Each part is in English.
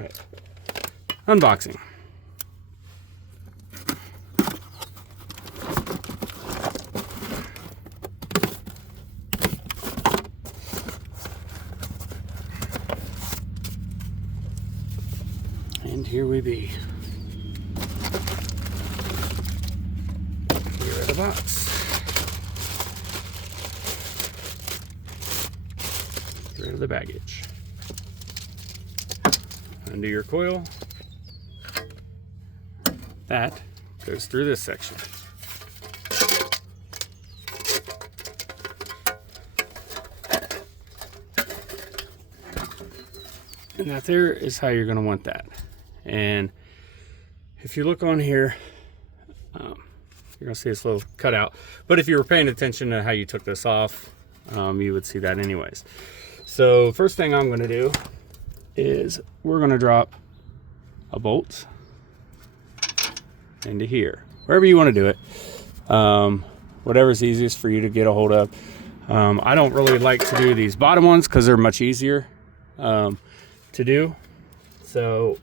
right, unboxing. And here we be. Here are the box. Get rid of the baggage. Undo your coil. That goes through this section. And that there is how you're going to want that. And if you look on here, you're going to see this little cutout. But if you were paying attention to how you took this off, you would see that anyways. So first thing I'm going to do is we're going to drop a bolt into here, wherever you want to do it. Whatever's easiest for you to get a hold of. I don't really like to do these bottom ones because they're much easier to do. So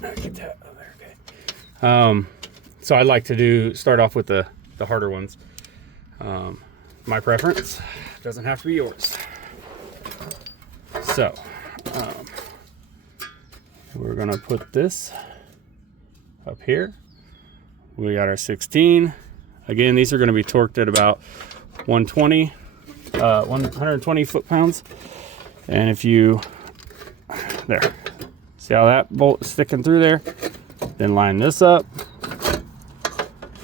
get that over there, okay. So I like to start off with the harder ones. My preference doesn't have to be yours. So we're gonna put this up here. We got our 16. Again, these are gonna be torqued at about 120 foot-pounds. And if you, there, see how that bolt is sticking through there? Then line this up.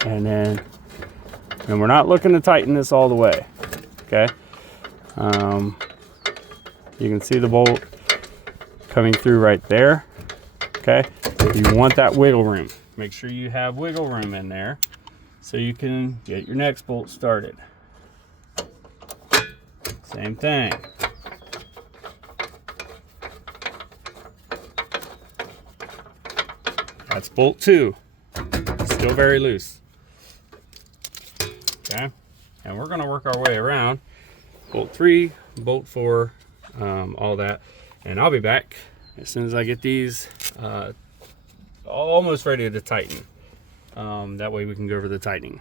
And we're not looking to tighten this all the way, okay? You can see the bolt coming through right there, okay? You want that wiggle room. Make sure you have wiggle room in there so you can get your next bolt started. Same thing. That's bolt 2, still very loose. Okay, and we're gonna work our way around bolt 3, bolt 4, all that, and I'll be back as soon as I get these almost ready to tighten. That way we can go over the tightening.